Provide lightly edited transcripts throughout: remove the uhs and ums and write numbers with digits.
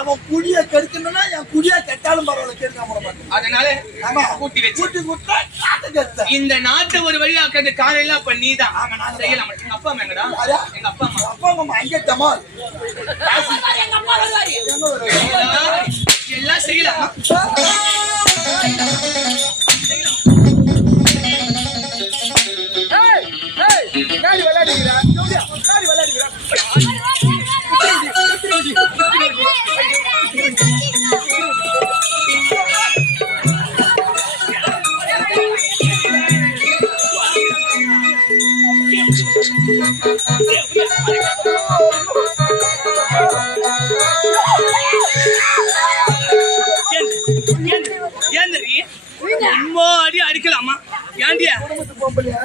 அவன் குடிய கெடுக்கணும்னா என் குடியா கெட்டாலும் பரவாயில்ல, கெடுக்க போட மாட்டேன். அதனால கூட்டி வச்சு இந்த நாட்டை ஒரு வழியாக்குறது காலையில அப்ப நீதான் செய்யலாம். எங்க அப்பா அம்மா எங்கடா? எங்க அப்பா அம்மா அங்கே டமால் எல்லாம் செய்யலாம். அடி அடிக்கலாமா? ஏண்டியா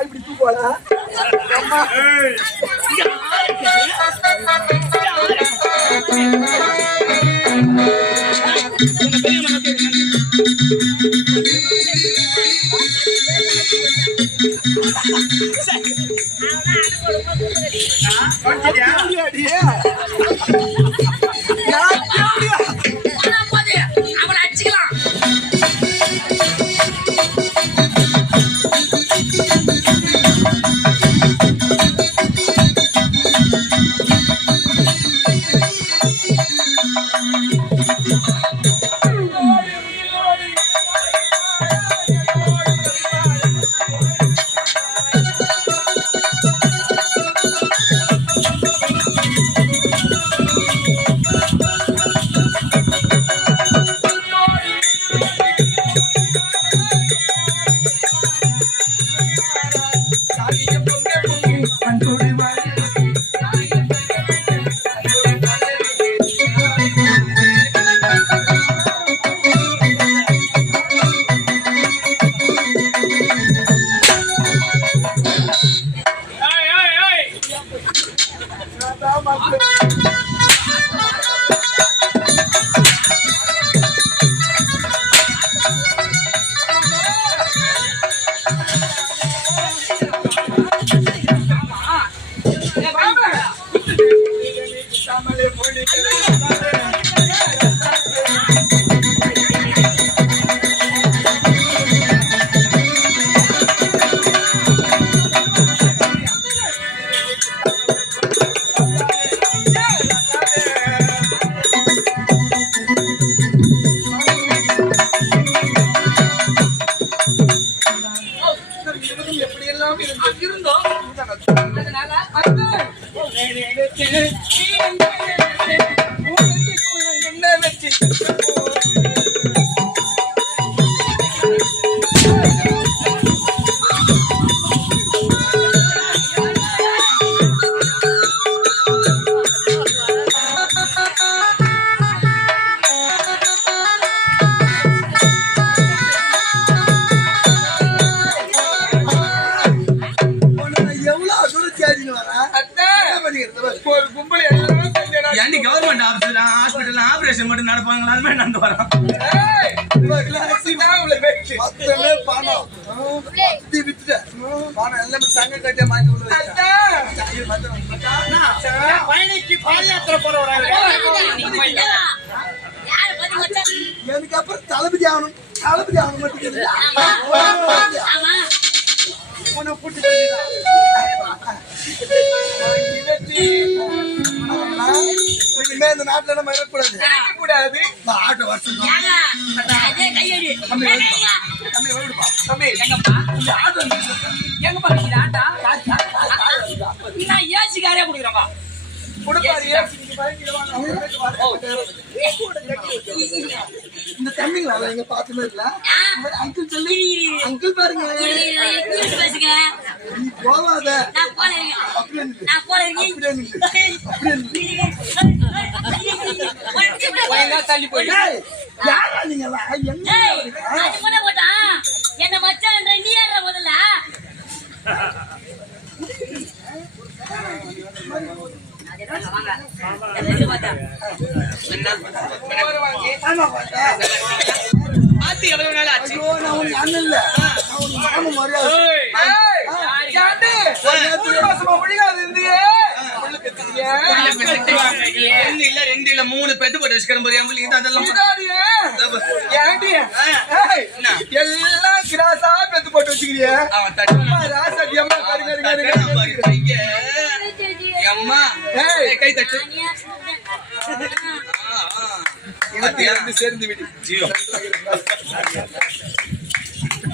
இப்படி தூக்குவாளா? ஆபரேஷன் மட்டும் நடப்பாங்களா நடந்து வரோம். எனக்கு அப்புறம் தளபதி ஆகணும், தளபதி ஆகணும் மட்டும் இனிமே இந்த நாட்டுல நம்ம இருக்கக்கூடாது. ஆட்டோ வருஷம் ஏசிக்காரே குடுக்குறோம். இந்த தம்பிங்களா எங்க பாத்துமே இல்ல. அங்கிள் சொல்லி அங்கிள் பாருங்க, நீ போவாத தள்ளி போய் யாரா நீங்களா? என்ன மச்சான் நீ ஏற முதல்ல ஆத்தி எவ்வளவு நாள் ஆச்சு? நான் உன் அண்ணன் இல்ல, நான் உன் மாமன் மரியாதை. முடியாது இருந்தியே ஒண்ணு இல்ல, ரெண்டு இல்ல, 3 பெத்து போட்டு வச்சுக்கிறேன் பாரு, என் பிள்ளைங்க தான் அதெல்லாம். எல்லாம் கிராஸா பெத்து போட்டு வச்சுக்கிறிய அவன் தட்டுவான். ராசாதி அம்மா கரு கரு கரு தட்டுவான் பாரு, கைய. அம்மா, ஏய், கை தட்டு. சேர்ந்து விடு ஜீவோ.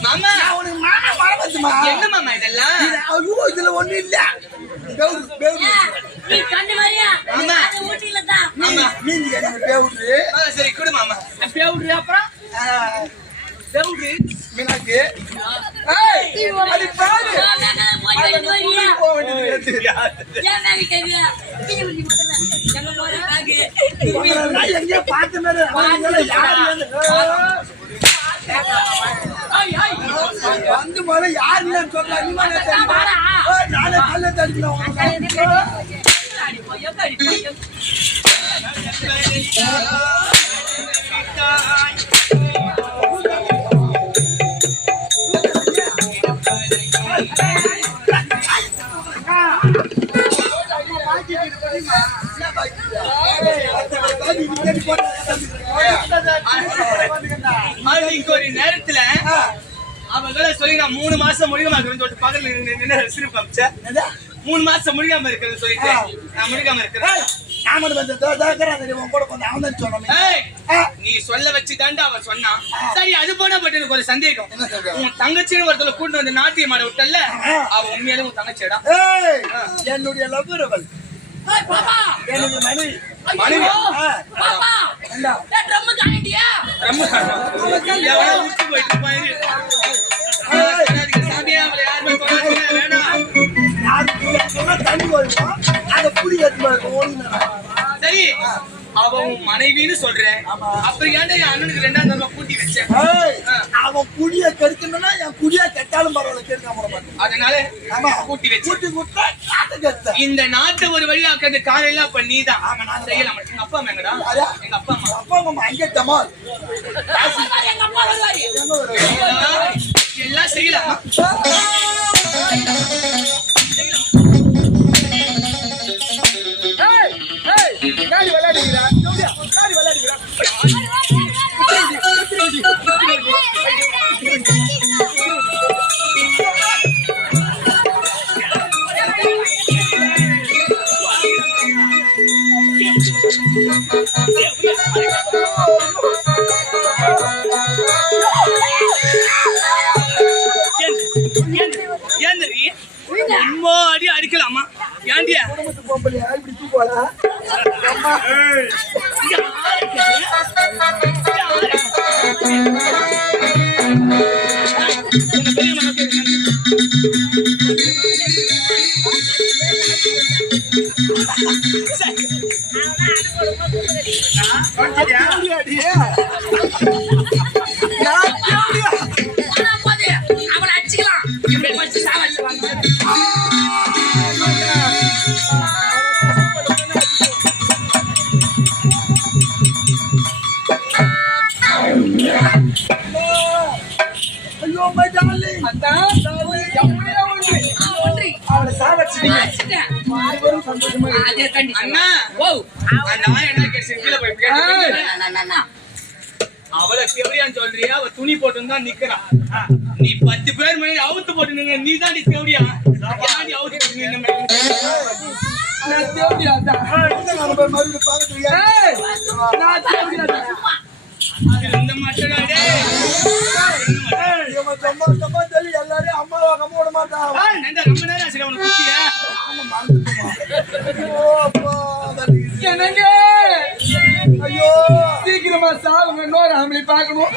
மாமா, உனக்கு மாமா மரம் வந்துமா என்ன மாமா இதெல்லாம்? ஐயோ இதுல ஒண்ணு இல்ல பேவுரு நீ கண்ணு மாதிரியா ஆமா. அது ஊட்டில தான் மாமா, மீன் பேவுரு சரி கொடு மாமா. பேவுடு அப்புறம் பேவுரு மீனாக்கு அது பாரு போக வேண்டியது எங்கேயோ பார்த்த மாதிரி வந்து மேல யார் இல்லைன்னு சொல்ல நானே கல்ல தடுக்கலாம் அதுக்கு ஒரு நேரத்துல அவங்கள சொல்லி நான் 3 மாசம் முடிக்காம இருக்கிறேன்னு சொல்லிட்டு பகல் நின்று சிரிப்பு காமிச்சேன். 3 மாசம் முடிக்காம இருக்கிறது சொல்லிட்டு நான் முடிக்காம இருக்கிறேன். நீ சொல்ல வச்சு தாண்டா அவன் சொன்னான். சரி, அது போனா பட் எனக்கு ஒரு சந்தேகம். உன் தங்கச்சின்னு ஒருத்தல கூட்டு வந்து நாட்டியம் ஆட விட்டல, அவ உண்மையிலே உன் தங்கச்சியடா? என்னுடைய லவ்வுறவள் என்னுடைய மனைவி மனைவி உச்சி போயிட்டு பாரு. சாமியா அவளை யாருமே சொன்னாங்க வேணாம். தண்ணி வருவோம் அதை புடி ஓடுங்க. சரி, அவன் மனைவின்னு சொல்றேன், அப்புறம் ஏன்டா என் அண்ணனுக்கு 2ஆம் தடவை கூட்டி வச்சேன்? அவன் குடிய கெடுக்கணும்னா என் குடியா கெட்டாலும் பரவாயில்ல, கெடுக்க முடியாது. அதனால கூட்டி வச்சு கூட்டி கொடுத்தா இந்த நாட்டை ஒரு வழியாக்குறது காலையில அப்ப நீதான் செய்யலாம். எங்க அப்பா அம்மா எங்கடா? எங்க அப்பா அம்மா அங்கே டமால் எல்லாம் செய்யலாம். அடி அடிக்கலாமா? ஏண்டியா பொம்பளையா இப்படி தூக்குவாளா? அவனை அடிச்சுக்கலாம் இப்படி வச்சு சாவடிச்சுக்கலாம். ஐயோ மை டார்லிங் அவளை சாவடிச்சிட்டீங்க. சந்தோஷமா அண்ணா நான் என்ன கீழே போய் கேட்டேன். அவளை செவடியான்னு சொல்றியா? அவ துணி போட்டு தான் நிக்கிறான். நீ 10 பேர் மணி அவுத்து போட்டு நிக்க, நீ தான் நீ செவடியா? யாரு அவுத்து போட்டு நின்ன? நான் தேவடியா தான் மறுபடியும் பார்த்துக்கியா? நான் தேவடியா தான் இந்த மாட்டடா டேய். அம்மா சொல்லி எல்லாரையும் அம்மாவை கம்ம விட மாட்டான். நந்தா ரொம்ப நேரம் ஆச்சு உனக்கு குத்தியா? என்னங்க ஐயோ சீக்கிரமா சாவுங்க, இன்னொரு ஆம்பளை பார்க்கணும்.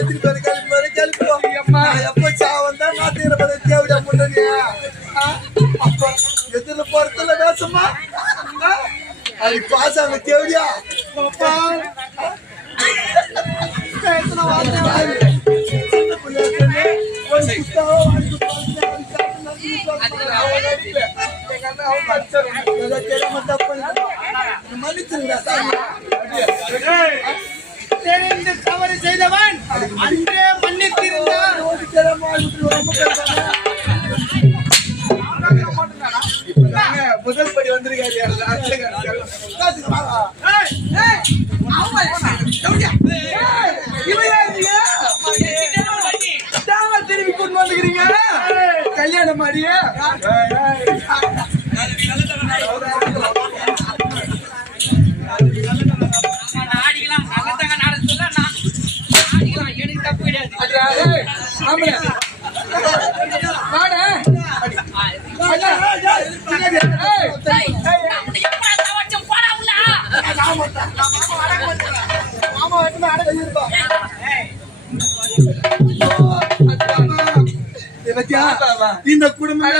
எத்தனை பேர் கிளம்புவோம் அம்மா எப்ப சாவந்தா நாட்டுகிற பேர தேவடியா முன்னாடி அப்ப எதிர போறதுல வேசமா அது பாசாங்க தேவடியா தெரிந்து தவறு செய்தவன் அன்றே மன்னித்திருந்தான். முதல் படி வந்திருக்காரு திரும்பி கொண்டு வந்துக்கிறீங்க கல்யாணம் மாதிரியே ஆடிக்கலாம் நல்லதாங்க நடத்துல நான் ஆடிக்கலாம் எனக்கு தப்பு கிடையாது இந்த குடும்பம்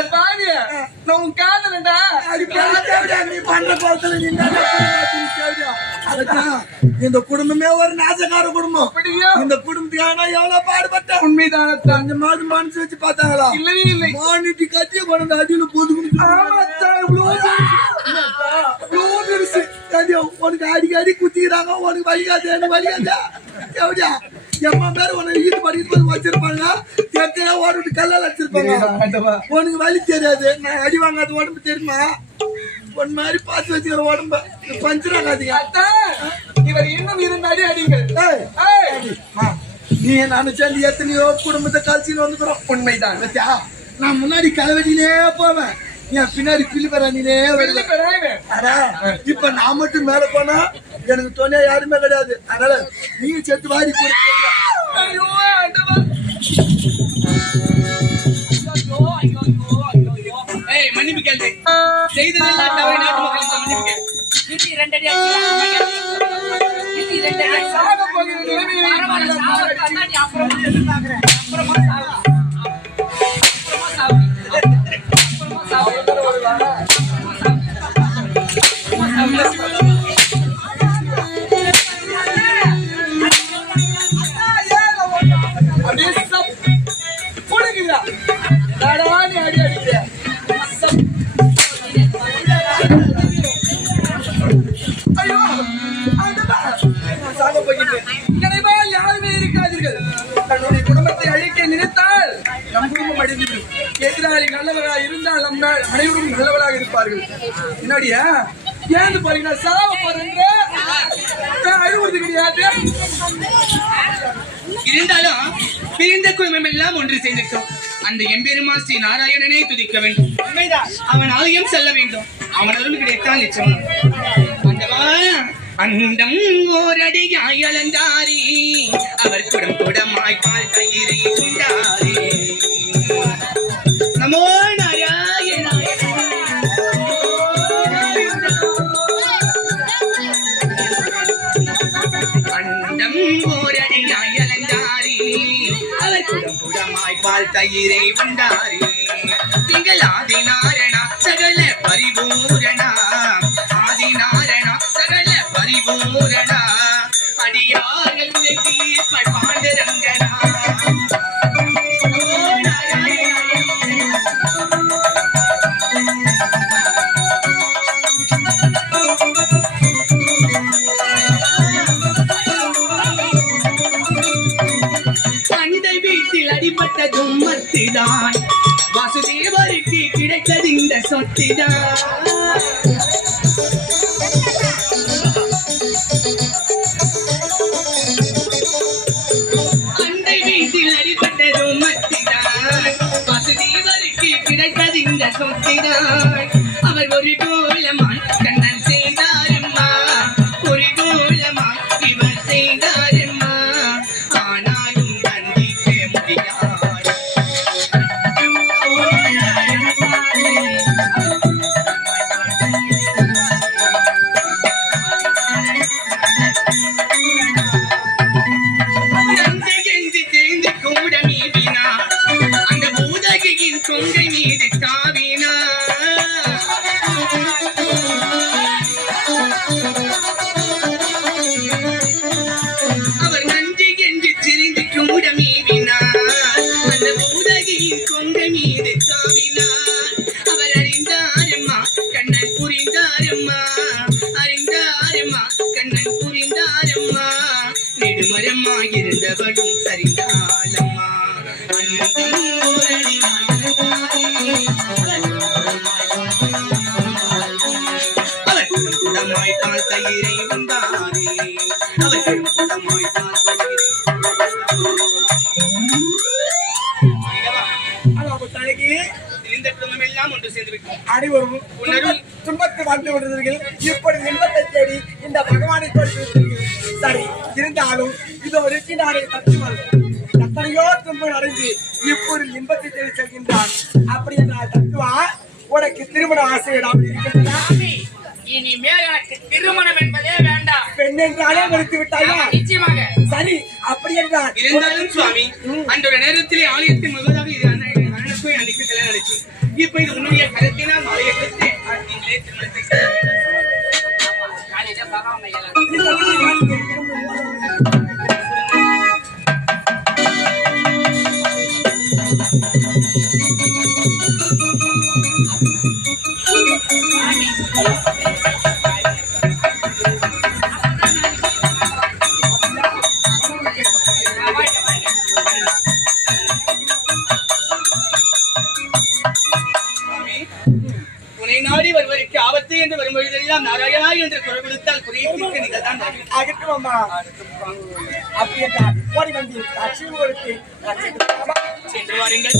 நான் காதலண்டா நீ பண்ற போறதுல இந்த குடும்பமே ஒரு நாசக்கார குடும்பம் இந்த குடும்பத்துக்காக எவ்வளவு பாடுபட்ட உண்மைதான அந்த மாதிரி மனசு வச்சு பார்த்தாங்களா இல்லவே இல்லை மானிட்டி கத்திய கொண்டு அடியில உனக்கு அடிக்கடி குத்திக்கிறாங்க உனக்கு வலிக்காது எனக்கு வலிக்காதா எப்படியா எம்மா பேர் உனக்கு ஈட்டு படிக்கும் வச்சிருப்பாங்க எத்தனை ஓட்டு கல்லால் வச்சிருப்பாங்க உனக்கு வலி தெரியாது நான் அடி வாங்காத உடம்பு தெரியுமா ஒன் மாதிரி பார்த்து வச்சுக்கிற உடம்ப பஞ்சராகாதீங்க இவர் இன்னும் இருந்து அடி அடிங்க நீ நானும் சேர்ந்து எத்தனையோ குடும்பத்தை கழிச்சுன்னு வந்துக்கிறோம் உண்மைதான் நான் முன்னாடி கலவெட்டிலே போவேன் என் பின்னாடி பிள்ளைப்பரானிலே இப்ப நான் மட்டும் மேல போனா எனக்கு துணையா யாருமே கிடையாது அதனால நீங்க செத்து வாடி மன்னிப்பு கேள்வி செய்ததெல்லாம் தவறு நாட்டு மக்களுக்கு மன்னிப்பு கேள்வி யாருமே இருக்காதீர்கள் தன்னுடைய குடும்பத்தை அழிக்க நினைத்தால் நம் குடும்பம் அடைந்துவிடும் எதிராளி நல்லவராக இருந்தால் நம்ம அனைவரும் நல்லவராக இருப்பார்கள் முன்னாடியா ஏந்து பாருங்க சாவ பாருங்க அழுவது கிடையாது இருந்தாலும் பிரிந்த குடும்பம் எல்லாம் ஒன்று சேர்ந்திருக்கும் அந்த எம்பெருமா ஸ்ரீ நாராயணனை துதிக்க வேண்டும் அவன் ஆலயம் செல்ல வேண்டும் அவன் அருள் கிடைத்தால் நிச்சயம் அண்டம் ஓரடியாய் அலந்தாரி அவர் குடம் குடமாய் பால் தயிரை உண்டாரி நமோ நாராயணாய அண்டம் ஓரடியாய் அலந்தாரி அவர் குடம் குடமாய் பால் தயிரை உண்டாரி திங்கள் ஆதிநாரணா சகல பரிபூரணா ஆதிநாரணா சகல பரிபூரணா அடியார்கள் பாண்டரங்கனா அண்டை வீட்டில் அடிபட்டதும் மத்திதான் வாசுதேவருக்கு கிடைத்தது இந்த சொத்திதான் அண்டை வீட்டில் அடிபட்டதும் மத்திதான் வாசுதேவருக்கு கிடைத்தது இந்த சொத்திதான் அவர் ஒரு கோலமான் கண்ணன் செய்தாரம்மா ஒரு கோலமான் இவர் செய்தாரம்மா ஆனாலும் தந்திக்க முடியாது கொங்கை மீது தாவினா அவர் நன்றி என்று திரிந்து கூட மீவினார் அந்த பூதகியின் கொங்கை மீது தாவினார் அவர் அறிந்தாரம்மா கண்ணன் புரிந்தாரம்மா அறிந்தாரம்மா கண்ணன் புரிந்தாரம்மா நெடுமரம்மா இருந்தவளும் சரிந்தாலம்மா பால் தயிரை உண்டாரே அவர்கள் குடமாய் பால் தயிரை இந்த குடும்பம் எல்லாம் ஒன்று சேர்ந்து விட்டோம். அனைவரும் துன்பத்தை வாழ்ந்து கொண்டிருந்தீர்கள். இப்படி இன்பத்தை தேடி இந்த பகவானை கொடுத்திருக்கிறீர்கள். சரி, இருந்தாலும் இது ஒரு நாளை தத்துவம். எத்தனையோ துன்பம் அடைந்து இப்பொரு இன்பத்தை தேடி செல்கின்றான். அப்படி என்றால் தத்துவா, உனக்கு திருமண ஆசை ஏதாவது இருக்கின்றதா? இனிமேல் எனக்கு திருமணம் என்பதே வேண்டாம். பெண் என்றாலே மறுத்து விட்டாயா? நிச்சயமாக. சரி, அப்படி என்றால் இருந்தாலும் சுவாமி, அன்றொரு நேரத்திலே ஆலயத்தின் முழுவதாக இது அண்ணனுக்கும் அன்னைக்கு கல்யாணம் நடந்துச்சு. இப்ப இது உன்னுடைய கருத்தினால் மாலையை கொடுத்து நீங்களே திருமணத்தை செய்ய வேண்டும். காலையில பகவான் ஐயா துணை நாடி வருவதற்கு ஆபத்து என்று வரும்பொழுதெல்லாம் நாராயணா என்று குரல் கொடுத்தால் குறையத்திற்கு நீங்கள் தான் அகற்றும் அம்மா. அப்படி என்றால் ஓடி வந்து லட்சுமி ஒருத்தி சென்று வாருங்கள்.